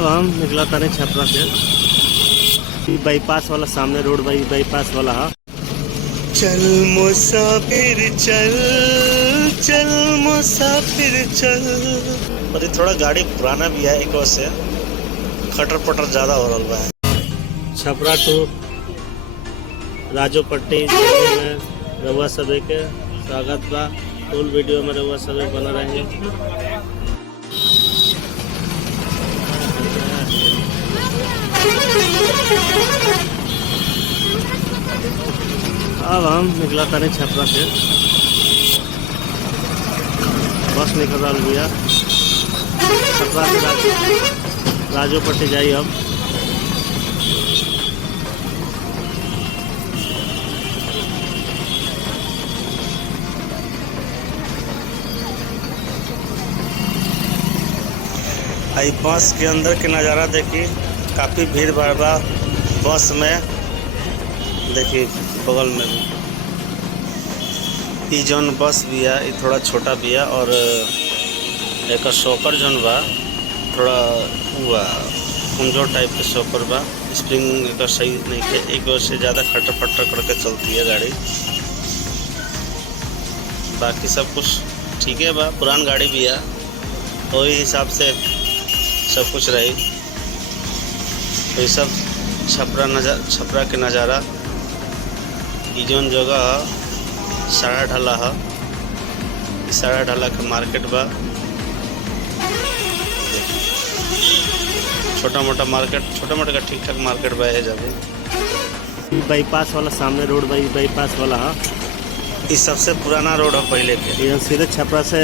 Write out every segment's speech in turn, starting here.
अब हम निकला था नहीं छपरा से, बाईपास वाला सामने रोड बाईपास वाला है। चल मुसाफिर चल, चल मुसाफिर चल। और ये थोड़ा गाड़ी पुराना भी है, एक से खटर पटर ज्यादा हो रहा है। छपरा टू राजोपट्टी में रउआ सभी के स्वागत बा। फुल वीडियो में रउआ सभी बना रहे। अब हम निकला था नहीं छपरा से, बस निकल रहा भैया छपरा से राजोपट्टी जाइए। अब आई बस के अंदर के नज़ारा देखिए, काफ़ी भीड़ भाड़ बा बस में। देखिए बगल में भी जौन बस भी है, ये थोड़ा छोटा भी है। और एक शॉकर जौन बा थोड़ा हुआ कमजोर टाइप के शॉकर बा, स्प्रिंग एक सही नहीं है, एक से ज़्यादा खटर फटर करके चलती है गाड़ी। बाकी सब कुछ ठीक है बा, पुरान गाड़ी भी है, वही हिसाब से सब कुछ रही। तो ये सब छपरा के नज़ारा। ये जौन जगह है सारा ढाला है, सारा ढाला के मार्केट बा। छोटा मोटा मार्केट, छोटा मोटा का ठीक ठाक मार्केट बा है। जब बाईपास वाला सामने रोड बाईपास वाला है, ये सबसे पुराना रोड है पहले के। ये सीधे छपरा से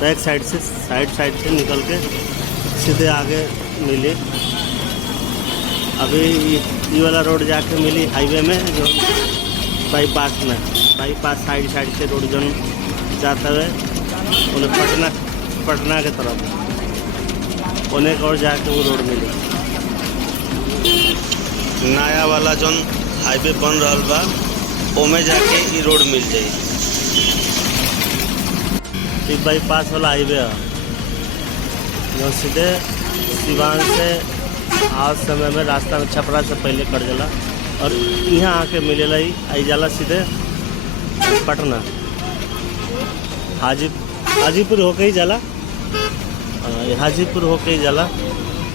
बैक साइड से निकल के सीधे आगे मिली। अभी ये वाला रोड जाके मिली हाईवे में, जो बाईपास साइड से रोड जो जाता है उन्हें पटना के तरफ, उन्हें और जाके वो रोड मिली। नया वाला जो हाईवे बन रहा बा ओमे जाके ये रोड मिल जाए। ये बाईपास वाला हाईवे है जो सीधे सिवान से आज समय में रास्ता में छपरा से पहले कट जाला और यहाँ आके मिलेला ही आई जाला सीधे पटना। हाजीपुर होके ही जाला, हाजीपुर होके ही जाला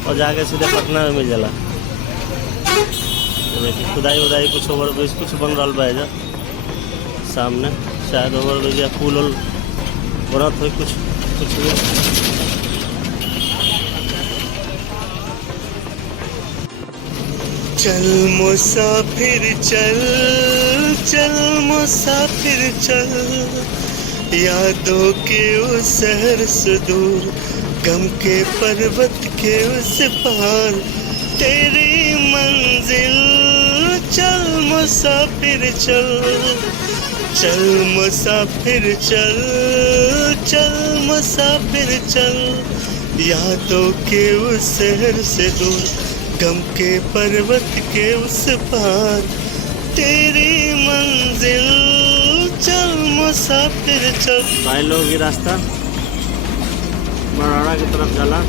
और जाके सीधे पटना में मिल जाला। खुदाई कुछ ओवरब्रिज कुछ बन रहा बा एजा सामने, शायद ओवरब्रिज या पुल उल बनत हो कुछ भी। चल मुसाफिर चल, चल मुसाफिर चल। यादों के उस शहर से दूर, गम के पर्वत के उस पार, तेरी मंजिल। चल मुसाफिर चल, चल मुसाफिर चल, चल मुसाफिर चल। यादों के उस शहर से दूर, गम के पर्वत के उस पार, तेरी मंजिल। चल मुसाफिर चल। भाई लोग ये रास्ता मराड़ा की तरफ जाला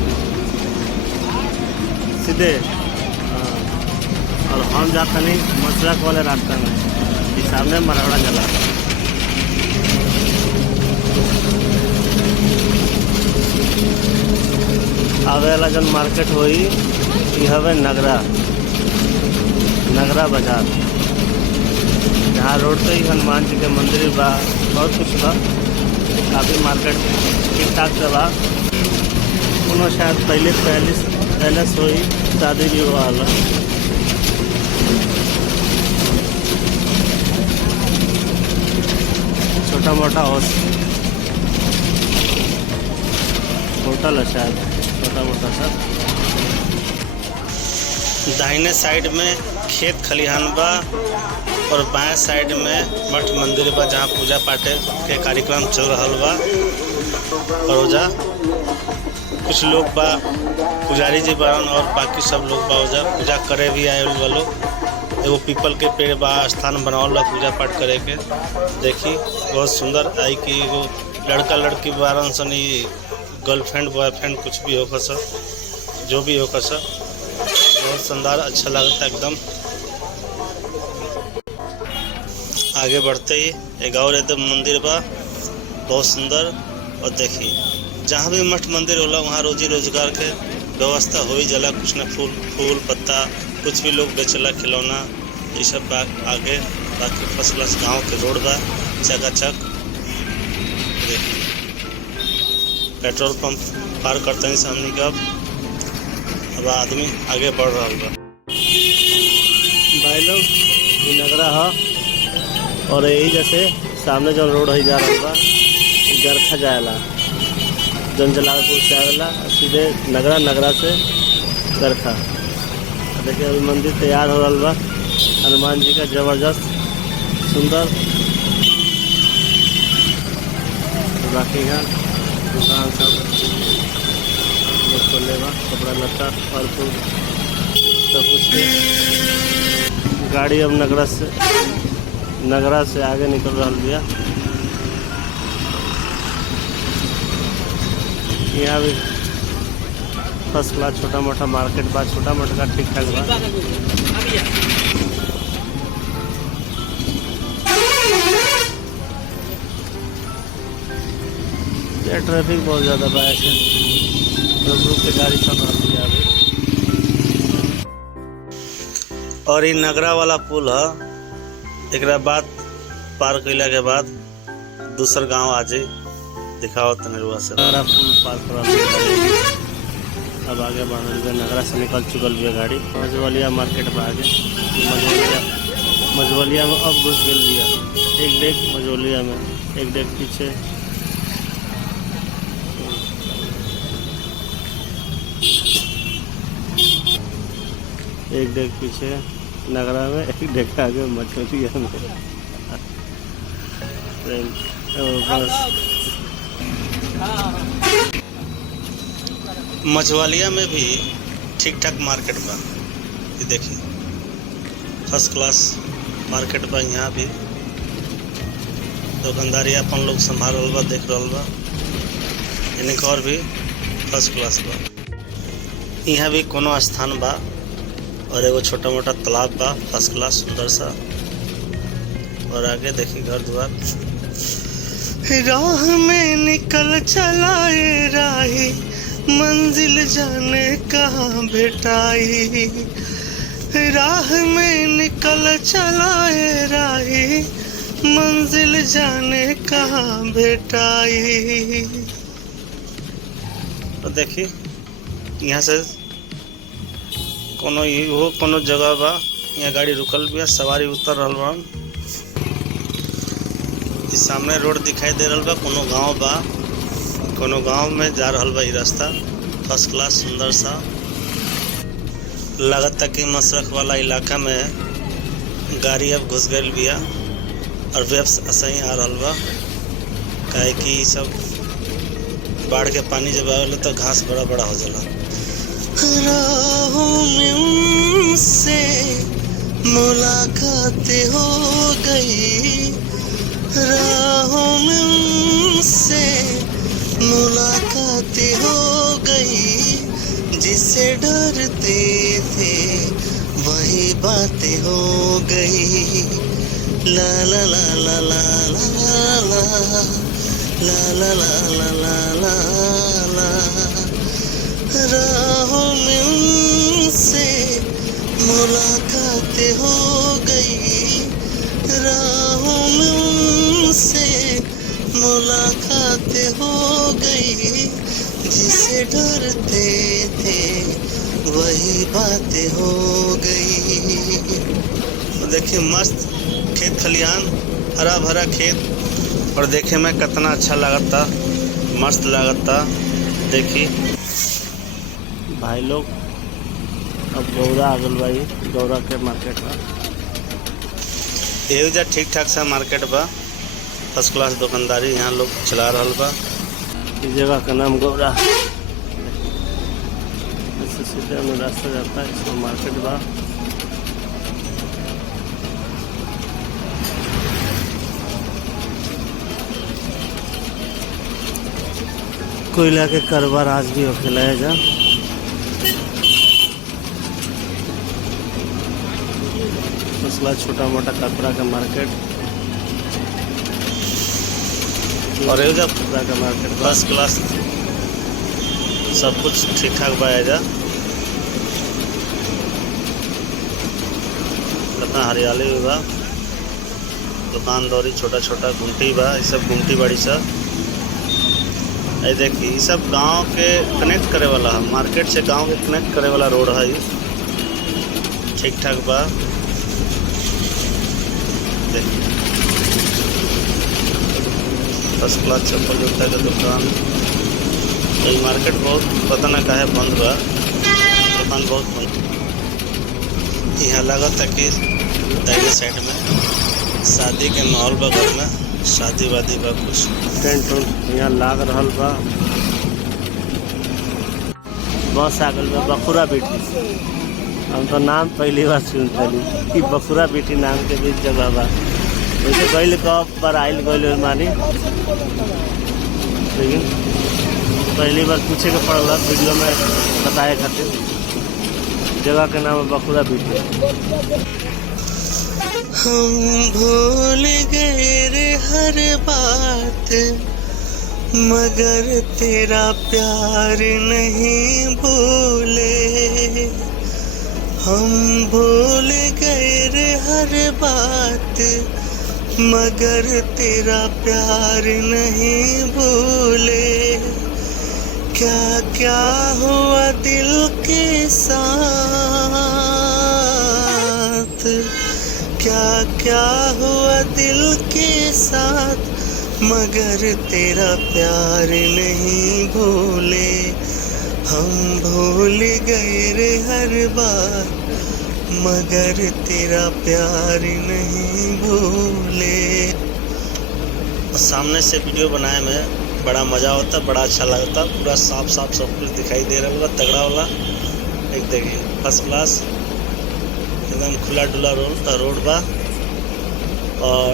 सीधे, और हम जाता नहीं मसरक वाले रास्ते में, ये सामने मराड़ा जाला। आगे वाला जन मार्केट हुई ये हवे नगरा बाजार, जहाँ रोड पे ही हनुमान जी के मंदिर बा, बहुत कुछ बा। काफ़ी मार्केट ठीक ठाक से बा। उन्होंने शायद पहले से हुई शादी भी हुआ वाला। छोटा मोटा होटल है शायद, छोटा मोटा सा। दाहिने साइड में खेत खलिहान बा और बाएं साइड में मठ मंदिर बा, जहाँ पूजा पाठ के कार्यक्रम चल रहा बा। और ओजा कुछ लोग बा, पुजारी जी बारन और बाकी सब लोग बा ओजा पूजा करे भी आए वालों। एगो पीपल के पेड़ बा, स्थान बनावल बा पूजा पाठ करे के। देखी बहुत सुंदर आई कि एगो लड़का लड़की बारन सन, गर्लफ्रेंड बॉयफ्रेंड कुछ भी होगा सब, जो भी होकर सर बहुत शानदार अच्छा लगता है एकदम। आगे बढ़ते ही एक और एकदम मंदिर बा बहुत सुंदर। और देखिए जहाँ भी मठ मंदिर होला वहाँ रोजी रोजगार के व्यवस्था हो ही जाला। कुछ न फूल पत्ता कुछ भी लोग बेचला, खिलौना ये सब बा आगे। बाकी फर्स्ट क्लास गाँव के रोड बा चकाचक। देखिए पेट्रोल पंप पार करते हैं सामने का। अब आदमी आगे बढ़ रहा बा। भाई लोग ये नगरा है और यही जैसे सामने जो रोड है जा रहा बा गरखा जाएला जन जलालपुर से आवेला सीधे नगरा, नगरा से गरखा। देखिए अभी मंदिर तैयार हो रहा बा हनुमान जी का जबरदस्त सुंदर। बाकी यहाँ दुकान सब खोले बा कपड़ा लत्ता फल फूल सब कुछ है। गाड़ी अब नगरा से आगे निकल रहा बिया। यहाँ भी फर्स्ट क्लास छोटा मोटा मार्केट बा, छोटा मोटा का ठीक ठाक बा। ये ट्रैफिक बहुत ज़्यादा बा, ऐसे रुक के गाड़ी चल रही है अभी। और ये नगरा वाला पुल है, एक बाद पार कैला के बाद दूसर गांव आ जाए। दिखाओ तनरुआ से नगरा पुल पार करा अब आगे बढ़ रही है। नगरा से निकल चुकल भी है गाड़ी। मझवलिया मार्केट में आगे मझवलिया में अब घुस गल दिया। एक डेक मझवलिया में, एक डेक पीछे। एक डेक पीछे नगरा में, एक डेक आगे मझवलिया में। मझवलिया में भी ठीक ठाक मार्केट बा। ये देखिए फर्स्ट क्लास मार्केट बा। यहाँ भी दुकानदारी अपन लोग संभाल रहा बा, देख रहा बा। यानी और भी फर्स्ट क्लास बा। यहाँ भी कोनो स्थान बा और एगो छोटा मोटा तालाब बा फर्स्ट क्लास सुंदर सा। और आगे देखिए घर द्वार। राह में निकल चला ये राही, मंजिल जाने कहाँ भेटाई। राह में निकल चला ये राही, मंजिल जाने कहाँ भेटाई। तो देखिए यहाँ से कोनो जगह बा, यहाँ गाड़ी रुकल बिया, सवारी उतर रहल बा। इस सामने रोड दिखाई दे रहल बा, कोनो गांव बा। कोनो गांव में जा रहल बा। ये रास्ता फर्स्ट क्लास सुंदर सा लगता कि मशरक वाला इलाका में गाड़ी अब घुस गई बिया और वेब्स असही आ रहल बा। काहे कि सब बाढ़ के पानी जब आवेला तो घास बड़ा बड़ा हो जाला। राहों में उनसे मुलाकात हो गई, राहों में उनसे मुलाकात हो गई। जिससे डरते थे वही बातें हो गई। ला ला ला ला ला ला ला ला ला ला ला ला ला। राहों में उनसे मुलाकात हो गई, राहों में उनसे मुलाकात हो गई। जिसे डरते थे वही बातें हो गई। तो देखिए मस्त खेत खलिहान, हरा भरा खेत और देखे में कितना अच्छा लगता, मस्त लगता। देखिए भाई लोग अब गौरा आ गल भाई, गौरा के मार्केट में एहू जा ठीक ठाक सा मार्केट बा। फर्स्ट क्लास दुकानदारी यहाँ लोग चला रहा बा। इस जगह का नाम गौरा। इससे सीधे में रास्ता जाता है, इसमें मार्केट बा। कोयला के कारोबार आज भी होखेला है जा। क्लास छोटा मोटा कपड़ा का मार्केट और एजा कपड़ा का मार्केट फर्स्ट क्लास सब कुछ ठीक ठाक बा। एजा कितना हरियाली भी बा, दुकान दौरी छोटा छोटा गुमटी बा, ये सब गुमटी बाड़ी सब। ये देखिए ये सब गांव के कनेक्ट करे वाला है, मार्केट से गांव के कनेक्ट करे वाला रोड है। ठीक ठाक बा। देखिए फर्स्ट क्लास चप्पल जूता का दुकान। ये मार्केट बहुत पता ना काहे बंद बा, दुकान बहुत बंद। यहाँ लगत है कि दाहिने साइड में शादी के माहौल बा, घर में शादी वादी बा, कुछ टेंट उंट यहाँ लाग रहल बा। बस आ गल बा बखुरा बेटी। हम तो नाम पहली बार सुनतली कि बखुरा बेटी नाम के भी जगह बा। वैसे गइल कब बार आइल गइल मानी, लेकिन पहली बार पूछे के पड़ल वीडियो में बताए खातिर। जगह के नाम है बखुरा बेटी। हम भूल गए रे हर बात, मगर तेरा प्यार नहीं भूले। हम भूल गए रे हर बात, मगर तेरा प्यार नहीं भूले। क्या क्या हुआ दिल के साथ, क्या क्या हुआ दिल के साथ, मगर तेरा प्यार नहीं भूले। हम भूल गए रे हर बार, मगर तेरा प्यार नहीं भूले। सामने से वीडियो बनाए में बड़ा मज़ा होता, बड़ा अच्छा लगता। पूरा साफ साफ सब कुछ दिखाई दे रहा होगा, तगड़ा वाला। एक देखिए फर्स्ट क्लास एकदम खुला डुला रोड बा, और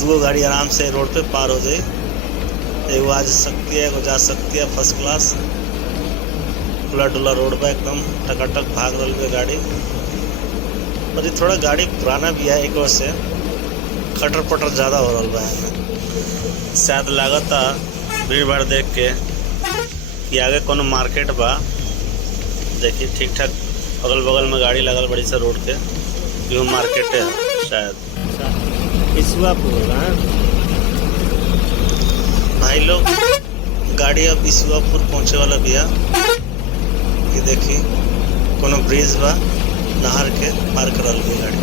दो गाड़ी आराम से रोड पे पार हो जाए। एगो आ सकती है, एगो जा सकती है। फर्स्ट क्लास खुला डुला रोड बा, एकदम टकाटक भाग रही है गाड़ी। और ये थोड़ा गाड़ी पुराना भी है, एक वर्ष से खटर पटर ज़्यादा हो रहा बा। शायद लागता भीड़ भाड़ देख के कि आगे कोनो मार्केट बा। देखिए ठीक ठाक अगल बगल में गाड़ी लगल बड़ी सा रोड के, यो मार्केट है शायद। इसुआपुर भाई लोग गाड़ी अब इसुआपुर पहुँचे वाला बिया। ये देखिए कोनो ब्रिज बा, नहर के पार करल भी गाड़ी।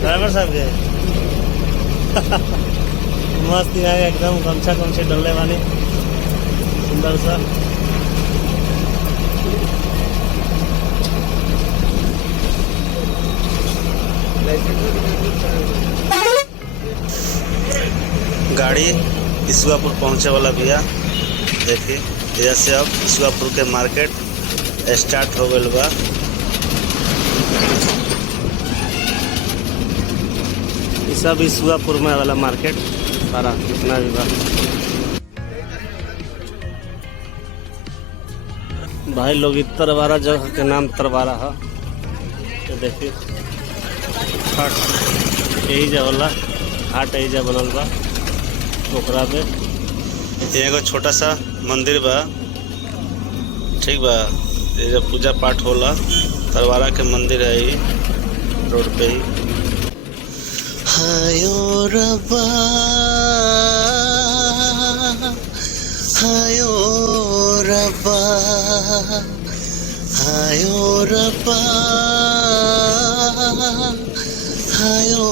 ड्राइवर साहब के मस्त यहाँ एकदम गमछा गमछे डले वाली सुंदर सा। गाड़ी इसुआपुर पहुँचे वाला भैया। देखिए इधर से अब इसुआपुर के मार्केट स्टार्ट हो गई बा। सब इसुआपुर में वाला मार्केट सारा कितना भी बा। भाई लोग तरवारा जगह के नाम तरवारा है। तो देखिए हाट यही जा वाला हाट यही जा बनल बा ओकरा पे। एगो छोटा सा मंदिर बा, ठीक बा। ये जब पूजा पाठ होला तरवारा के मंदिर है, ये रोड पे ही। हायो रब्बा, हायो रब्बा, हायो रब्बा, हायो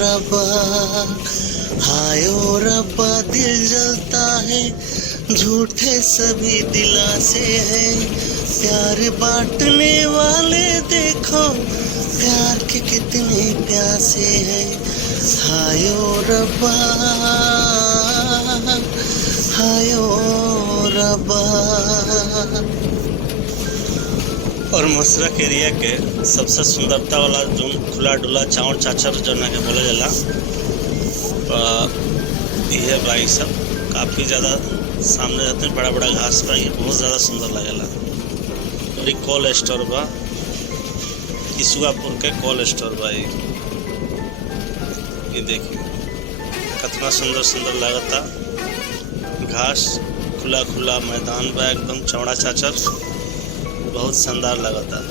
रब्बा, हायो रब्बा। दिल जलता है झूठे सभी दिलासे हैं, प्यार बांटने वाले देखो प्यार के कितने प्यासे हैं। हायो रब्बा, हायो रब्बा। और मसरक एरिया के सबसे सुंदरता वाला जो खुला डुला चाउर चाचर जो ना के बोला जाला, ये भाई सब काफ़ी ज़्यादा सामने रहते हैं। बड़ा बड़ा घास पर ये बहुत ज़्यादा सुंदर लगेला। और कॉल स्टोर बा, ईसुआपुर के कॉल स्टोर बा। ये देखिए कितना सुंदर सुंदर लागता। घास खुला खुला मैदान बा, एकदम चौड़ा चाचर, बहुत शानदार लागता।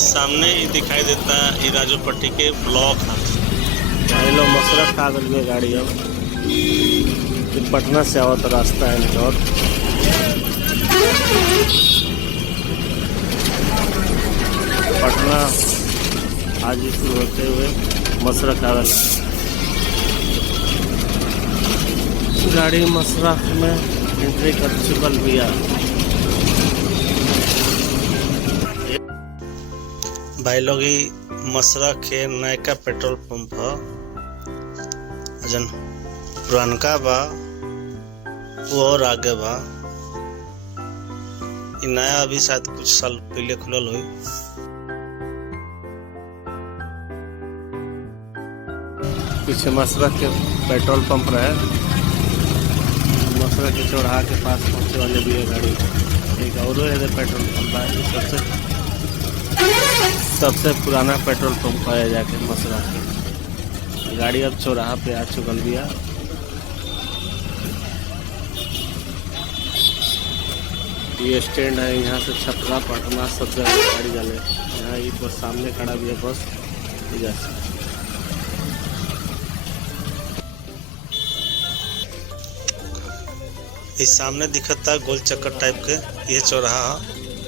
सामने ही दिखाई देता ये राजोपट्टी के ब्लॉक है। भाई लोग मसरख आ गई है गाड़ी। अब पटना से आवत रास्ता है और पटना हाजीपुर होते हुए मसरख आ गई गाड़ी। मसरख में एंट्री कर चुकल भैया। भाई लोग मसरख के नयका पेट्रोल पंप है, जन पुरानका बा वो और आगे बा। नया अभी शायद कुछ साल पहले खुलल हुई। पीछे मसरख के पेट्रोल पंप रहे। मसरख के चौराहा के पास पहुंचे वाले भी है गाड़ी। एक और है पेट्रोल पंप है, सबसे पुराना पेट्रोल पंप है जाके मसरख के। गाड़ी अब चौराहा पे आ चुकल बिया। ये स्टैंड है, यहाँ से छपरा पटना सब जगह गाड़ी जाले। यहाँ ये बस सामने खड़ा भी है बस। इस सामने दिखता गोल चक्कर टाइप के ये चौराहा,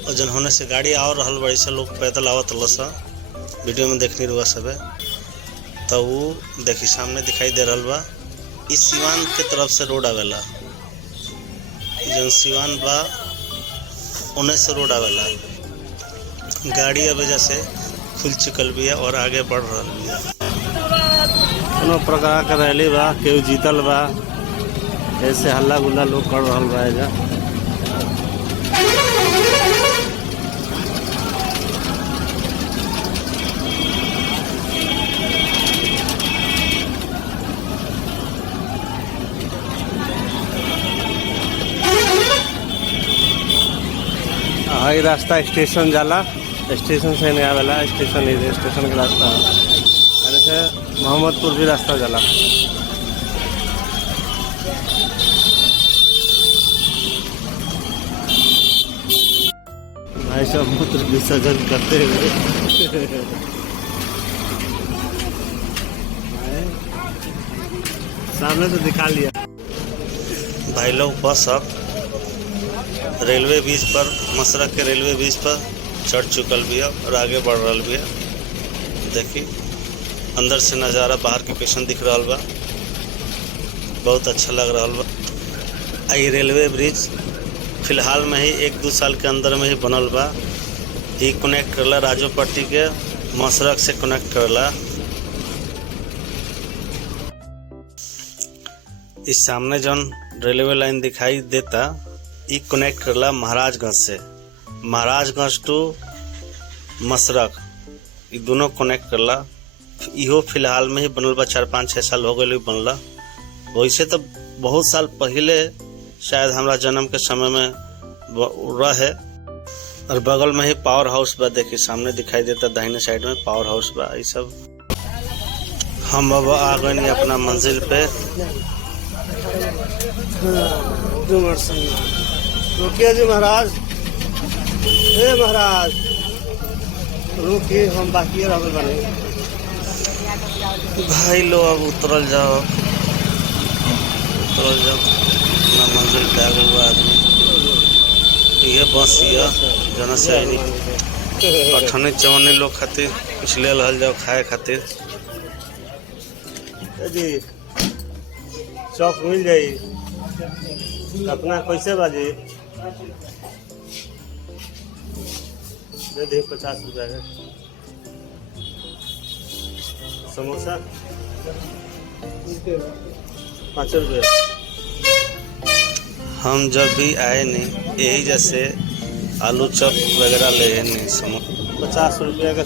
और जन होने से गाड़ी आ रहल बड़ी से लोग पैदल आवत लसा। वीडियो में देखनी रुआ सब है तो वो देखी सामने दिखाई दे रहा बा। इस सिवान के तरफ से रोड आवेला, जन सिवान बा उन्हें से रोड आवेला। गाड़ी अब वजह से खुल चुकल भी है और आगे बढ़ रहा भी है। कोनो प्रकार का रैली बा, केहू जीतल बा, ऐसे हल्ला गुल्ला लोग कर रहा बा। एजा हाई रास्ता स्टेशन जाला, स्टेशन से नहीं आवेला। स्टेशन के रास्ता है, मोहम्मदपुर भी रास्ता जाला। भाई सब मूत्र विसर्जन करते हुए सामने से दिखा लिया। भाई लोग बस अब रेलवे ब्रिज पर, मसरख के रेलवे ब्रिज पर चढ़ चुकल भी है और आगे बढ़ रहा भी है। देखिए अंदर से नज़ारा बाहर के कैसन दिख रहा बा, बहुत अच्छा लग रहा बा। ये रेलवे ब्रिज फिलहाल में ही 1-2 साल के अंदर में ही बनल बा। ये कनेक्ट करला राजोपट्टी के मसरख से कनेक्ट करला। इस सामने जौन रेलवे लाइन दिखाई देता ये कनेक्ट करला महाराजगंज से, महाराजगंज टू मसरख, ये दोनों कनेक्ट करला। इहो फिलहाल में ही बनल बा, 4-5-6 साल हो गए बनला। वैसे तो बहुत साल पहले शायद हमारा जन्म के समय में रहे। और बगल में ही पावर हाउस बा, देखिए सामने दिखाई देता दाहिने साइड में पावर हाउस बा। ये सब हम अब आ गए अपना मंजिल पे। रुकिए जी महाराज, हे महाराज रुकिए, हम बाकी रह बने। भाई लो अब उतरल जाओ, अपना मंजिल पे आ गए आदमी। ये बस ये जना से आई 58-54 लोग खातिर कुछ ले रहल जाओ खाए खातिर। जी चौक मिल जाई अपना कैसे बाजी दे दे 50 रुपया का समोसा 5 रुपया। हम जब भी आए नहीं यही जैसे आलू चॉप वगैरह ले नहीं 50 रुपया का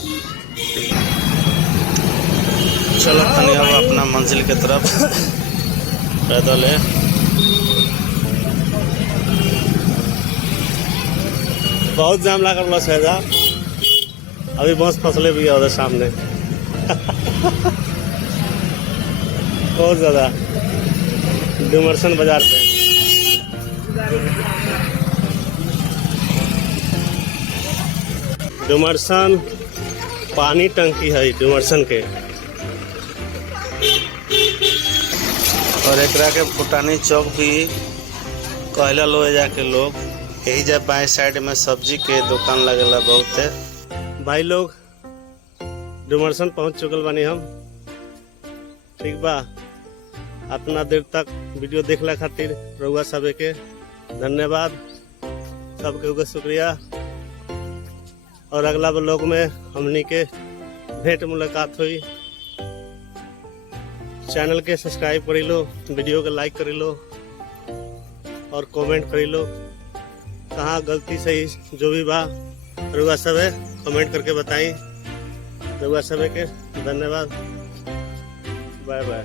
चलो तनी अब अपना मंजिल के तरफ पैदल है। बहुत जाम लागल बस है जा, अभी बस फसले भी है उधर सामने बहुत ज़्यादा डुमरसन बाजार पे। डुमरसन पानी टंकी है डुमरसन के, और एकरा के भूटानी चौक भी कहला लो जाके लोग। यही जब बाएं साइड में सब्जी के दुकान लगेला बहुत है। भाई लोग डुमरसन पहुंच चुकल बानी हम, ठीक बा। अपना देर तक वीडियो देखला खातिर रउआ सबे के धन्यवाद, सबके शुक्रिया। और अगला ब्लॉग में हमनी के भेंट मुलाकात हुई। चैनल के सब्सक्राइब करी लो, वीडियो के लाइक करी लो और कमेंट करी लो। कहाँ गलती सही जो भी बा रउआ सबे कमेंट करके बताई। रउआ सबे के धन्यवाद, बाय बाय।